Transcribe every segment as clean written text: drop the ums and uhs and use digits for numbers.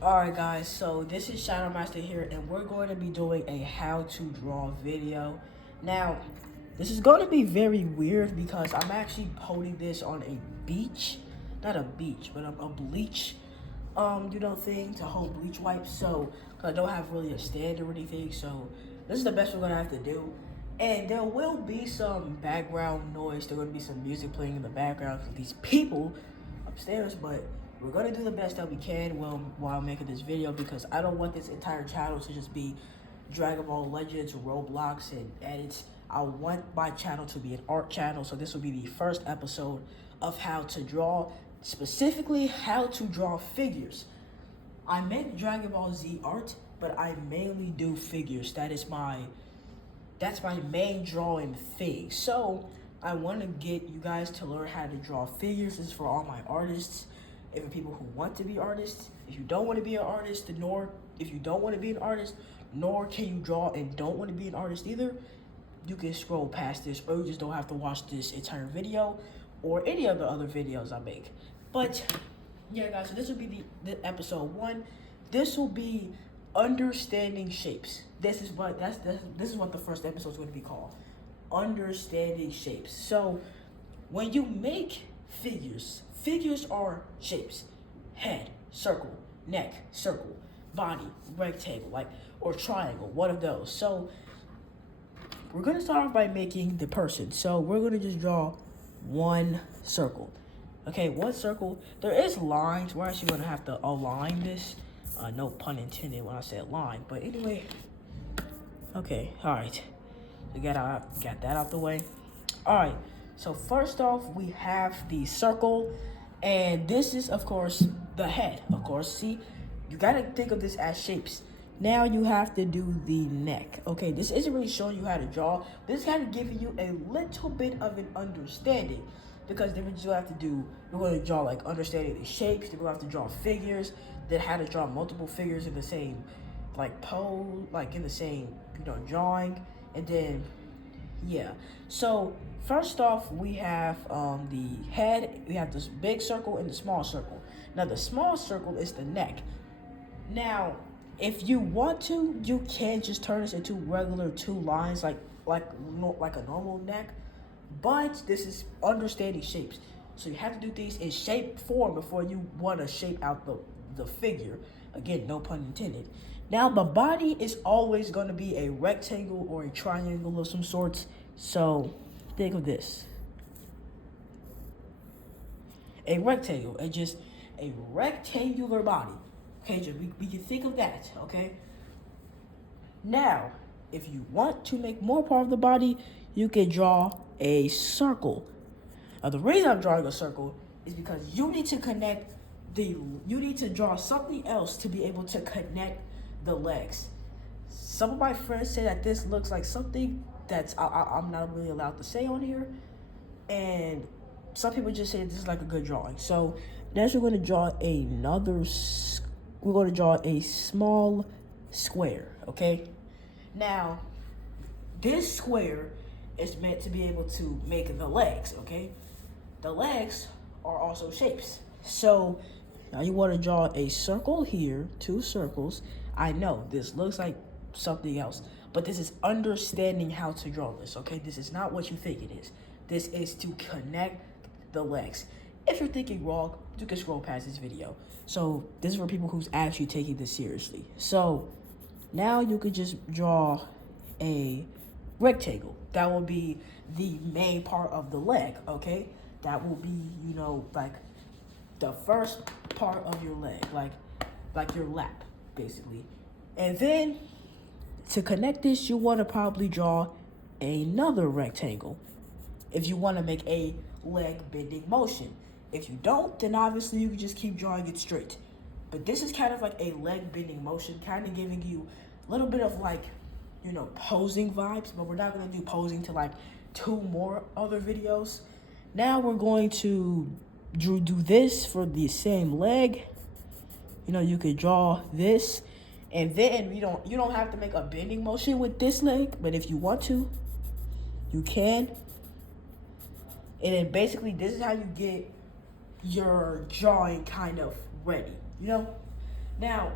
Alright guys, so this is Shadow Master here and we're going to be doing a how to draw video. Now, this is going to be very weird because I'm actually holding this on a beach. Not a beach, but a bleach thing to hold bleach wipes. So, cause I don't have really a stand or anything, so this is the best we're going to have to do. And there will be some background noise. There will be some music playing in the background for these people upstairs, but we're gonna do the best that we can while making this video because I don't want this entire channel to just be Dragon Ball Legends, Roblox, and edits. I want my channel to be an art channel, so this will be the first episode of how to draw, specifically how to draw figures. I make Dragon Ball Z art, but I mainly do figures. That's my main drawing thing. So I want to get you guys to learn how to draw figures. This is for all my artists, even people who want to be artists. If you don't want to be an artist, if you don't want to be an artist, nor can you draw and don't want to be an artist either, you can scroll past this, or you just don't have to watch this entire video or any of the other videos I make. But yeah, guys, so this will be the episode 1. This will be understanding shapes. This is what the first episode is going to be called. Understanding shapes. So when you make figures are shapes. Head, circle, neck, circle, body, rectangle, or triangle, one of those. So we're gonna start off by making the person. So we're gonna just draw one circle. Okay, one circle. There is lines. We're actually gonna have to align this. No pun intended when I said line, but anyway. Okay, all right. We got that out the way. All right. So first off, we have the circle, and this is of course the head. Of course, see, you gotta think of this as shapes. Now you have to do the neck. Okay, this isn't really showing you how to draw. This is kind of giving you a little bit of an understanding, because then what you have to do, you're going to draw like understanding the shapes. Then we're going to have to draw figures. Then how to draw multiple figures in the same pose, in the same drawing, and then yeah. So first off, we have the head. We have this big circle and the small circle. Now the small circle is the neck. Now, if you want to, you can just turn this into regular 2 lines, like a normal neck. But this is understanding shapes. So you have to do things in shape form before you want to shape out the figure. Again, no pun intended. Now the body is always going to be a rectangle or a triangle of some sorts. So think of this. A rectangle, just a rectangular body. Okay, just we can think of that, okay? Now, if you want to make more part of the body, you can draw a circle. Now the reason I'm drawing a circle is because you need to draw something else to be able to connect the legs. Some of my friends say that this looks like something that's I'm not really allowed to say on here, and some people just say this is like a good drawing. So next we're going to draw we're going to draw a small square. Okay, now this square is meant to be able to make the legs. Okay, the legs are also shapes. So now you want to draw a circle here, 2 circles. I know this looks like something else, but this is understanding how to draw this, okay? This is not what you think it is. This is to connect the legs. If you're thinking wrong, you can scroll past this video. So this is for people who's actually taking this seriously. So now you could just draw a rectangle. That will be the main part of the leg, okay? That will be, like the first part of your leg, like your lap, basically. And then to connect this, you want to probably draw another rectangle if you want to make a leg bending motion. If you don't, then obviously you can just keep drawing it straight. But this is kind of like a leg bending motion, kind of giving you a little bit of posing vibes, but we're not going to do posing to 2 more other videos. Now we're going to do this for the same leg. You could draw this, and then you don't have to make a bending motion with this leg, but if you want to, you can. And then basically this is how you get your drawing kind of ready. Now,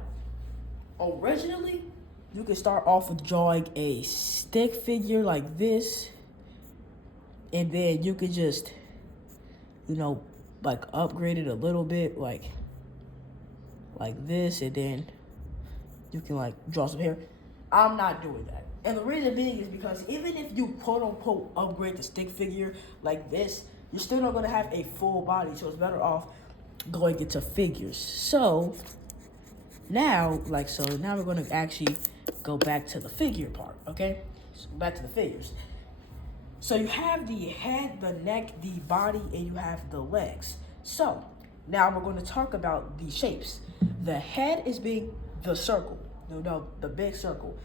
originally, you can start off with drawing a stick figure like this, and then you could just, like upgrade it a little bit, like this, and then you can like draw some hair. I'm not doing that. And the reason being is because even if you quote unquote upgrade the stick figure like this, you're still not gonna have a full body, so it's better off going into figures. So now we're gonna actually go back to the figure part, okay? So back to the figures. So you have the head, the neck, the body, and you have the legs. So now we're going to talk about the shapes. The head is being the circle, the big circle.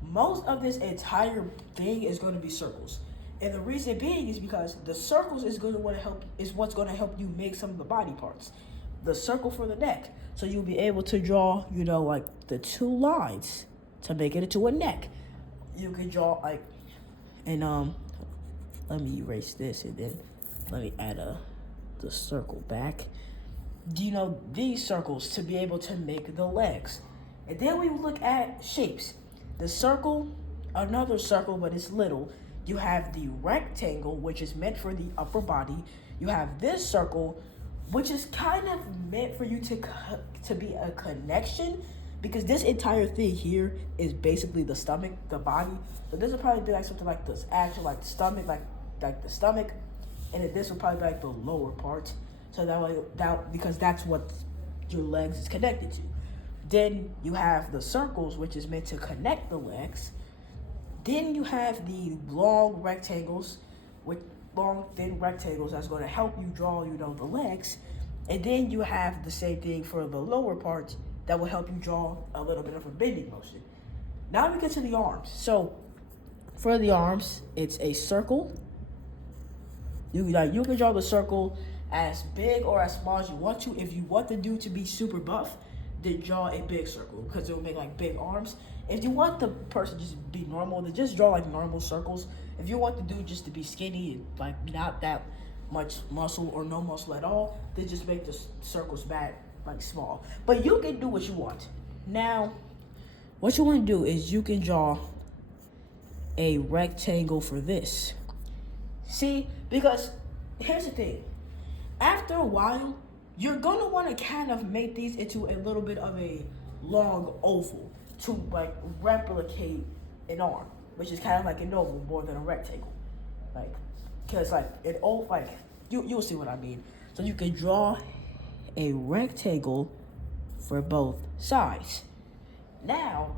Most of this entire thing is going to be circles. And the reason being is because the circles is what's going to help you make some of the body parts. The circle for the neck. So you'll be able to draw, like the two lines to make it into a neck. You can draw let me erase this and then let me add the circle back. These circles to be able to make the legs. And then we look at shapes. The circle, another circle, but it's little. You have the rectangle, which is meant for the upper body. You have this circle, which is kind of meant for you to be a connection, because this entire thing here is basically the stomach, the body. So this will probably be like something like this, actual like the stomach, like the stomach, and then this will probably be like the lower part. So because that's what your legs is connected to. Then you have the circles, which is meant to connect the legs. Then you have the long rectangles, with long thin rectangles that's going to help you draw, the legs. And then you have the same thing for the lower part that will help you draw a little bit of a bending motion. Now we get to the arms. So for the arms, it's a circle. You can draw the circle as big or as small as you want to. If you want the dude to be super buff, then draw a big circle because it will make like big arms. If you want the person just to be normal, then just draw like normal circles. If you want the dude just to be skinny and like not that much muscle or no muscle at all, then just make the circles back like small. But you can do what you want. Now, what you want to do is you can draw a rectangle for this. See, because here's the thing. After a while, you're going to want to kind of make these into a little bit of a long oval to like replicate an arm, which is kind of like an oval more than a rectangle. Like, because like an oval, like you'll see what I mean. So you can draw a rectangle for both sides. Now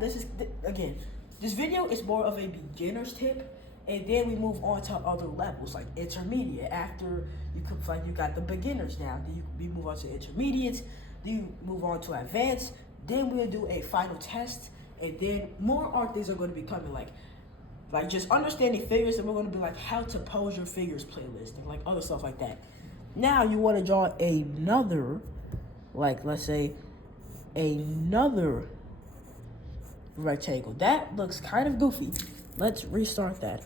this is, again, this video is more of a beginner's tip. And then we move on to other levels, like intermediate. After you got the beginners now. Then we move on to intermediates. Then you move on to advanced. Then we'll do a final test. And then more art things are going to be coming, like just understanding figures. And we're going to be like how to pose your figures playlist and like other stuff like that. Now you want to draw another, like let's say another rectangle. That looks kind of goofy. Let's restart that.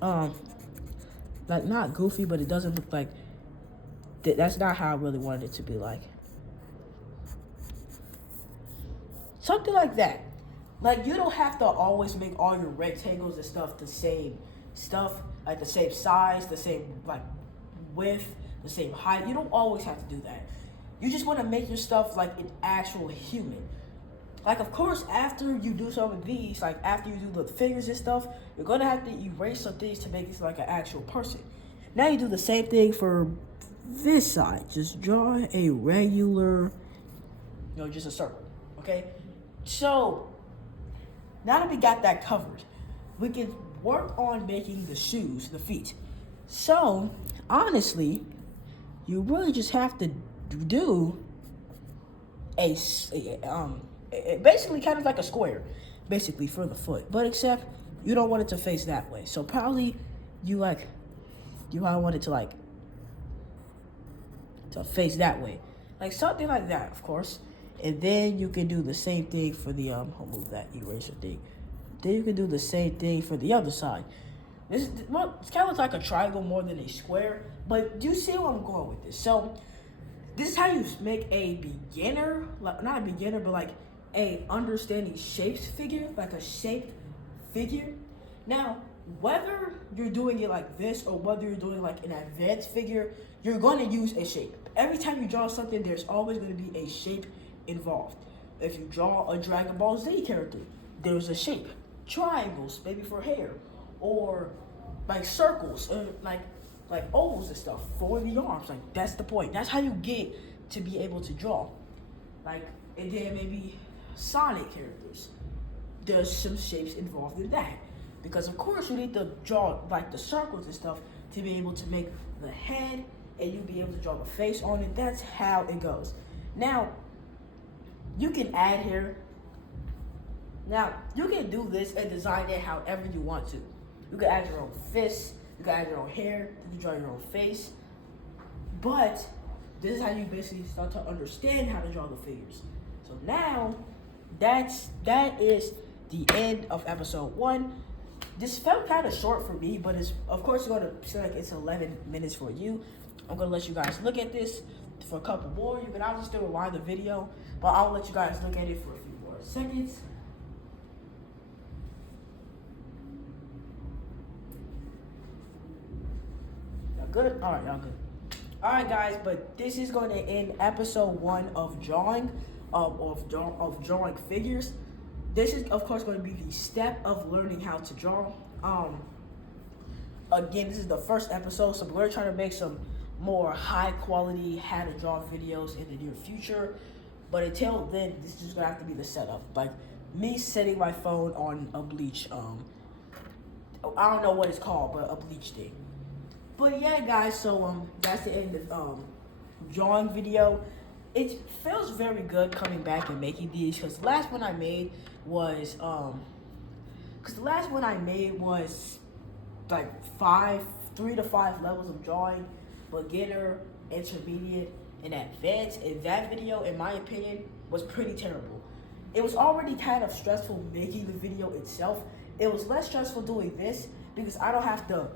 Like not goofy, but it doesn't look like that's not how I really wanted it to be like. Something like that. Like you don't have to always make all your rectangles and stuff the same stuff, like the same size, the same like width, the same height. You don't always have to do that. You just want to make your stuff like an actual human. Like, of course, after you do some of these, like after you do the figures and stuff, you're going to have to erase some things to make it like an actual person. Now you do the same thing for this side. Just draw a regular, just a circle, okay? So, now that we got that covered, we can work on making the shoes, the feet. So, honestly, you really just have to do basically kind of like a square, basically for the foot, but except you don't want it to face that way. So probably you probably want it to face that way, like something like that, of course. And then you can do the same thing for the I'll move that eraser thing. Then you can do the same thing for the other side. It's kind of like a triangle more than a square, but you see where I'm going with this. So this is how you make a beginner, like not a beginner, but like a understanding shapes figure, like a shaped figure. Now, whether you're doing it like this or whether you're doing like an advanced figure, you're going to use a shape. Every time you draw something, there's always going to be a shape involved. If you draw a Dragon Ball Z character, there's a shape. Triangles, maybe for hair, or like circles, like ovals and stuff for the arms. Like that's the point. That's how you get to be able to draw. Like, and then maybe Sonic characters. There's some shapes involved in that. Because of course you need to draw like the circles and stuff to be able to make the head, and you'll be able to draw the face on it. That's how it goes. Now, you can add hair. Now, you can do this and design it however you want to. You can add your own fists, you can add your own hair, you can draw your own face. But this is how you basically start to understand how to draw the figures. So now, that is the end of episode 1. This felt kind of short for me, but it's of course going to feel like it's 11 minutes for you. I'm going to let you guys look at this for a couple more. You can obviously still rewind the video, but I'll let you guys look at it for a few more seconds. Y'all good? All right, y'all good. All right, guys, but this is going to end episode 1 of drawing, of drawing figures. This is, of course, going to be the step of learning how to draw. Again, this is the first episode, so we're trying to make some more high-quality how to draw videos in the near future. But until then, this is just going to have to be the setup. Like, me setting my phone on a bleach, I don't know what it's called, but a bleach thing. But yeah, guys, so that's the end of drawing video. It feels very good coming back and making these, because the last one I made was like 3 to 5 levels of drawing, beginner, intermediate, and advanced. And that video, in my opinion, was pretty terrible. It was already kind of stressful making the video itself. It was less stressful doing this because I don't have to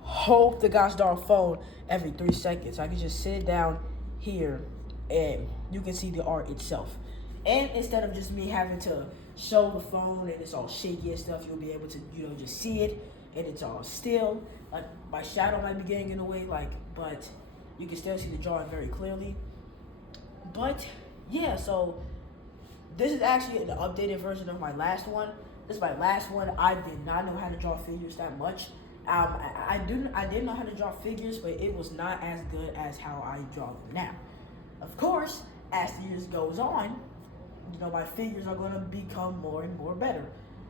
hold the gosh darn phone every 3 seconds. I can just sit it down here and you can see the art itself. And instead of just me having to show the phone and it's all shaky and stuff, you'll be able to, just see it and it's all still. Like, my shadow might be getting in the way, but you can still see the drawing very clearly. But yeah, so this is actually an updated version of my last one. This is my last one. I did not know how to draw figures that much. I did know how to draw figures, but it was not as good as how I draw them now. Of course, as the years goes on, my figures are going to become more and more better.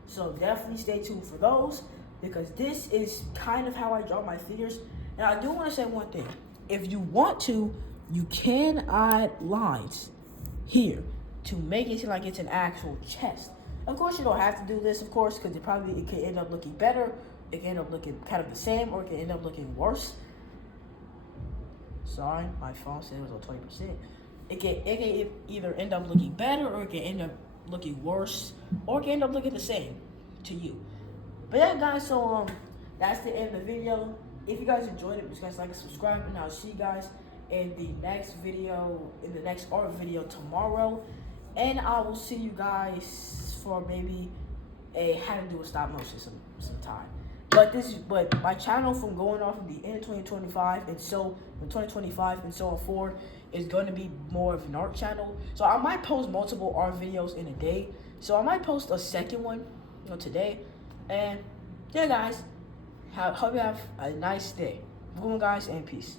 So definitely stay tuned for those, because this is kind of how I draw my figures. Now, I do want to say one thing. If you want to, you can add lines here to make it seem like it's an actual chest. Of course, you don't have to do this, of course, because it can end up looking better. It can end up looking kind of the same, or it can end up looking worse. Sorry, my phone said it was on 20%. It can either end up looking better, or it can end up looking worse, or it can end up looking the same to you. But yeah, guys, so that's the end of the video. If you guys enjoyed it, please guys like and subscribe, and I'll see you guys in the next video, in the next art video tomorrow. And I will see you guys for maybe a how to do a stop motion sometime. But my channel from going off of the end of 2025 and so from 2025 and so on forward is going to be more of an art channel. So I might post multiple art videos in a day. So I might post a second one, today. And yeah, guys, hope you have a nice day. Boom, guys, and peace.